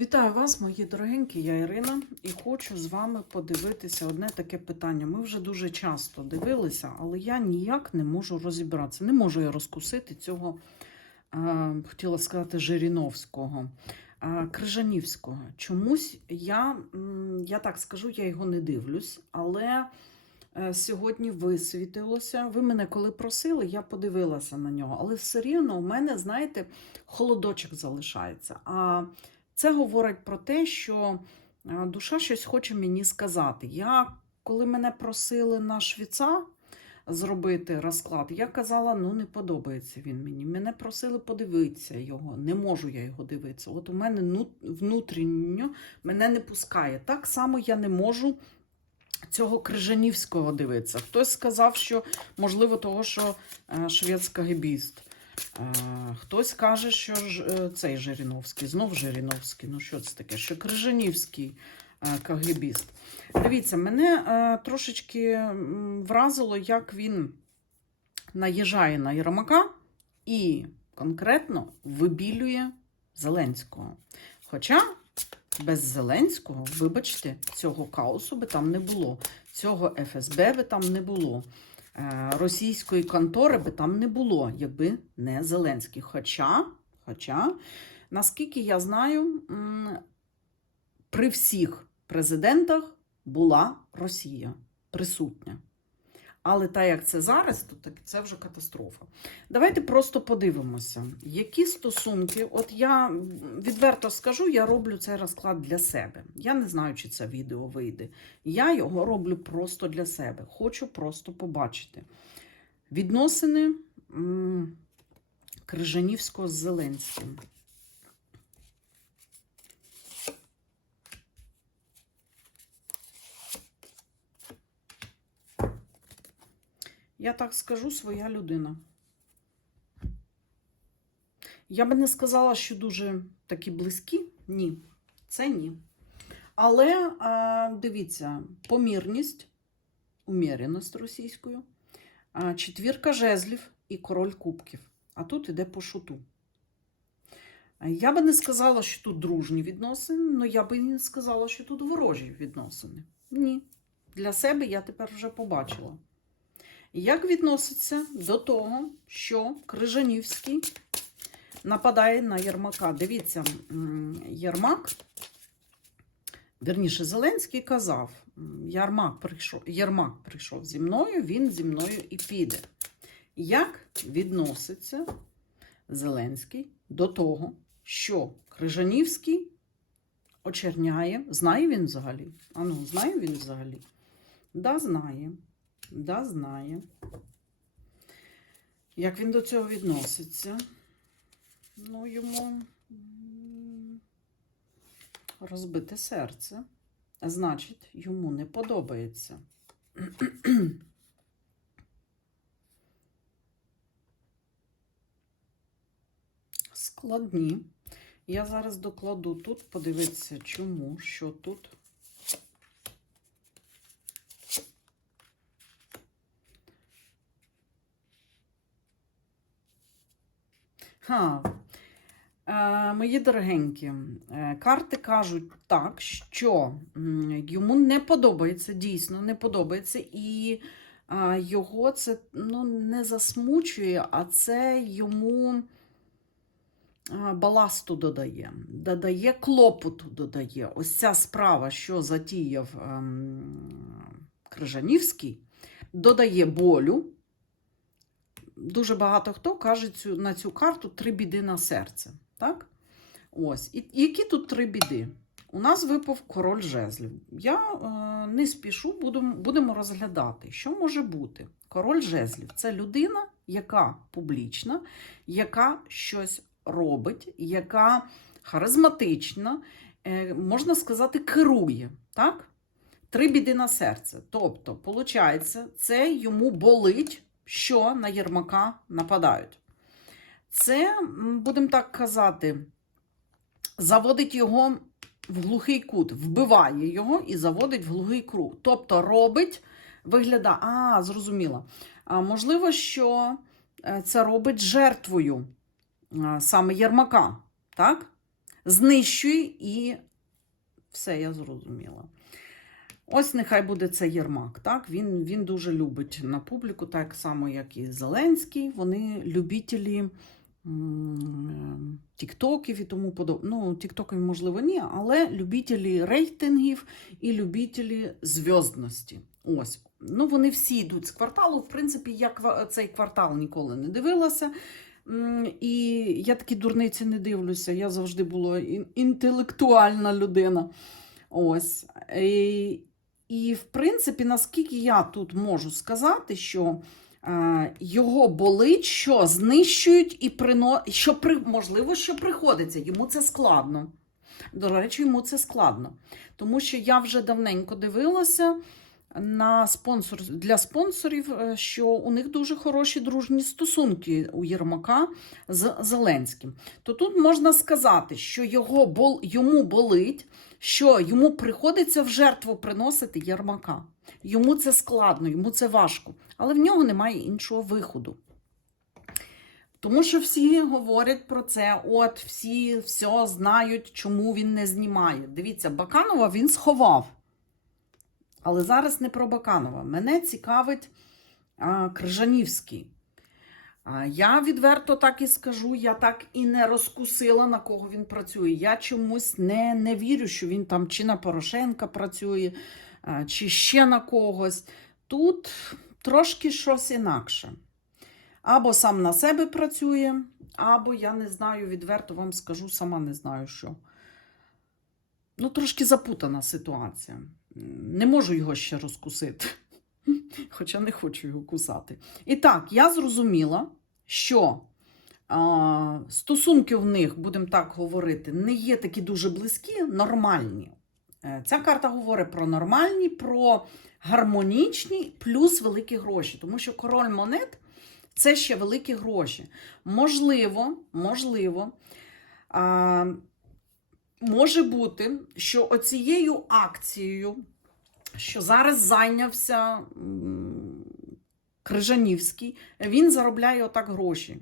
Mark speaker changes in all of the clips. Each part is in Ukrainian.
Speaker 1: Вітаю вас, мої дорогенькі, я Ірина, і хочу з вами подивитися одне таке питання. Ми вже дуже часто дивилися, але я ніяк не можу розібратися. Не можу я розкусити цього, е, хотіла сказати, Жириновського, е, Крижанівського. Чомусь я, я так скажу, я його не дивлюсь, але е, сьогодні висвітилося. Ви мене коли просили, я подивилася на нього. Але все рівно у мене, знаєте, холодочок залишається. А це говорить про те, що е, душа щось хоче мені сказати. Я, коли мене просили на швіца зробити розклад, я казала, ну не подобається він мені. Мене просили подивитися його, не можу я його дивитися. От у мене ну- внутрішньо мене не пускає. Так само я не можу. Цього Крижанівського дивитися. Хтось сказав, що можливо того, що е, швець кагебіст. Е, Хтось каже, що ж, е, цей Жириновський, знов Жириновський, ну що це таке? Що Крижанівський е, кагебіст. Дивіться, мене е, трошечки вразило, як він наїжджає на Єрмака і конкретно вибілює Зеленського. Хоча без Зеленського, вибачте, цього хаосу би там не було, цього ФСБ би там не було. Е, російської контори би там не було, якби не Зеленський. Хоча, хоча, наскільки я знаю, при всіх президентах була Росія присутня. Але так як це зараз, то так це вже катастрофа. Давайте просто подивимося, які стосунки. От я відверто скажу, я роблю цей розклад для себе. Я не знаю, чи це відео вийде. Я його роблю просто для себе. Хочу просто побачити. Відносини Крижанівського з Зеленським. Я так скажу, своя людина. Я би не сказала, що дуже такі близькі. Ні, це ні. Але а, дивіться, помірність, уміреність російською, а, четвірка жезлів і король кубків. А тут іде по шуту. Я би не сказала, що тут дружні відносини, але я би не сказала, що тут ворожі відносини. Ні. Для себе я тепер вже побачила. Як відноситься до того, що Крижанівський нападає на Єрмака? Дивіться, Єрмак, верніше, Зеленський казав: Єрмак прийшов, Єрмак прийшов зі мною, він зі мною і піде. Як відноситься Зеленський до того, що Крижанівський очерняє? Знає він взагалі? Ану, знає він взагалі? Да, знає. Да, знає. Як він до цього відноситься? Ну, йому розбите серце. Значить, йому не подобається. Складні. Я зараз докладу тут, подивитися, чому, що тут. Ха. Е, мої дорогенькі, е, карти кажуть так, що йому не подобається, дійсно не подобається, і е, його це ну, не засмучує, а це йому баласту додає, додає клопоту додає. Ось ця справа, що затіяв ем, Крижанівський, додає болю дуже багато хто каже цю, на цю карту три біди на серце. Так? Ось. І, які тут три біди? У нас випав король жезлів. Я е, не спішу, буду, будемо розглядати, що може бути. Король жезлів це людина, яка публічна, яка щось робить, яка харизматична, е, можна сказати, керує. Так? Три біди на серце. Тобто, виходить, це йому болить що на Єрмака нападають. Це, будемо так казати, заводить його в глухий кут, вбиває його і заводить в глухий круг. Тобто робить, виглядає, а, зрозуміло. Можливо, що е, це робить жертвою саме Єрмака. Так? знищує і все, я зрозуміла. Ось нехай буде це Єрмак. Так? Він, він дуже любить на публіку, так само, як і Зеленський. Вони любителі м, тіктоків і тому подобне. Ну, тіктоків, можливо, ні, але любителі рейтингів і любителі зв'яздності. Ось. Ну, вони всі йдуть з кварталу. В принципі, я цей квартал ніколи не дивилася. І я такі дурниці не дивлюся. Я завжди була інтелектуальна людина. Ось. І в принципі, наскільки я тут можу сказати, що е, його болить, що знищують і прино... що при... можливо, що приходиться. Йому це складно. До речі, йому це складно. Тому що я вже давненько дивилася на спонсор... для спонсорів, е, що у них дуже хороші дружні стосунки у Єрмака з Зеленським. То тут можна сказати, що його бол... йому болить, що йому приходиться в жертву приносити Єрмака. Йому це складно, йому це важко, але в нього немає іншого виходу. Тому що всі говорять про це, от всі все знають, чому він не знімає. Дивіться, Баканова він сховав. Але зараз не про Баканова. Мене цікавить а, Крижанівський. А, я відверто так і скажу, я так і не розкусила, на кого він працює. Я чомусь не, не вірю, що він там чи на Порошенка працює, а, чи ще на когось. Тут трошки щось інакше. Або сам на себе працює, або я не знаю, відверто вам скажу, сама не знаю що. Ну, трошки запутана ситуація. Не можу його ще розкусити. Хоча не хочу його кусати. І так, я зрозуміла, що а, стосунки в них, будемо так говорити, не є такі дуже близькі, нормальні. Е, Ця карта говорить про нормальні, про гармонічні, плюс великі гроші. Тому що король монет це ще великі гроші. Можливо, можливо, а, може бути, що оцією акцією, що зараз зайнявся Крижанівський, він заробляє отак гроші.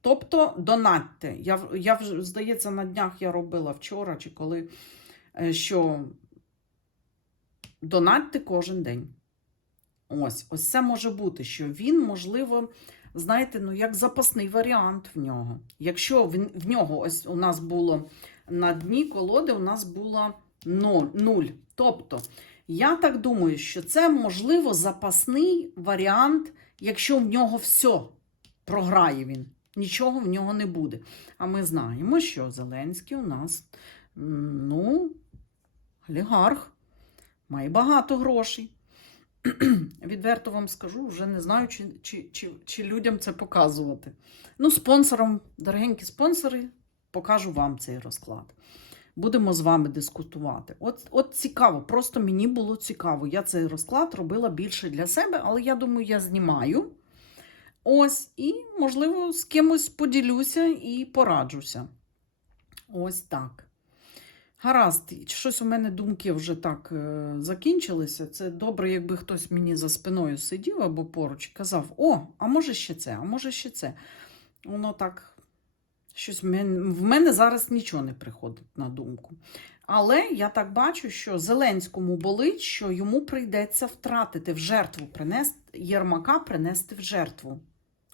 Speaker 1: Тобто донатьте. Я, я здається, на днях я робила вчора чи коли, е, що донатьте кожен день. Ось, ось це може бути, що він, можливо, знаєте, ну як запасний варіант в нього. Якщо він, в нього ось у нас було на дні колоди, у нас було 0. Тобто, я так думаю, що це, можливо, запасний варіант, якщо в нього все програє він. Нічого в нього не буде. А ми знаємо, що Зеленський у нас, ну, олігарх, має багато грошей. Відверто вам скажу, вже не знаю, чи, чи, чи, чи людям це показувати. Ну, спонсорам, дорогенькі спонсори, покажу вам цей розклад. Будемо з вами дискутувати. От, от цікаво, просто мені було цікаво. Я цей розклад робила більше для себе, але я думаю, я знімаю. Ось, і, можливо, з кимось поділюся і пораджуся. Ось так. Гаразд, щось у мене думки вже так е, закінчилися. Це добре, якби хтось мені за спиною сидів або поруч і казав: О, а може ще це, а може ще це. Воно так, щось в мене, зараз нічого не приходить на думку. Але я так бачу, що Зеленському болить, що йому прийдеться втратити в жертву, принести Єрмака принести в жертву.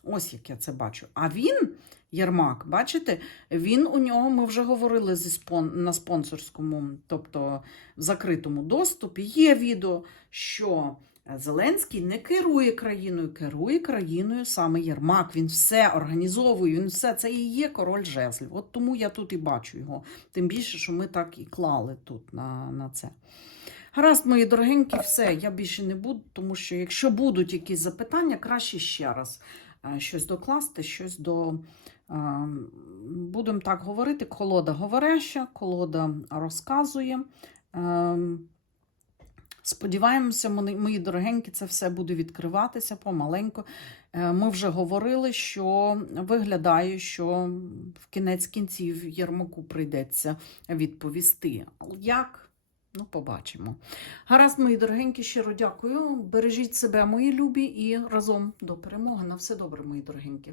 Speaker 1: Ось як я це бачу. А він, Єрмак, бачите, він у нього, ми вже говорили зі спон, на спонсорському, тобто в закритому доступі, є відео, що Зеленський не керує країною, керує країною саме Єрмак. Він все організовує, він все це і є король жезлів. От тому я тут і бачу його. Тим більше, що ми так і клали тут на, на це. Гаразд, мої дорогенькі, все, я більше не буду, тому що якщо будуть якісь запитання, краще ще раз е, щось докласти, щось до. е, Будемо так говорити, колода говоряща, колода розказує. Сподіваємося, мої мої дорогенькі, це все буде відкриватися помаленьку. Е, Ми вже говорили, що виглядає, що в кінець кінців Єрмаку прийдеться відповісти. Як? Ну, побачимо. Гаразд, мої дорогенькі, щиро дякую. Бережіть себе, мої любі, і разом до перемоги. На все добре, мої дорогенькі.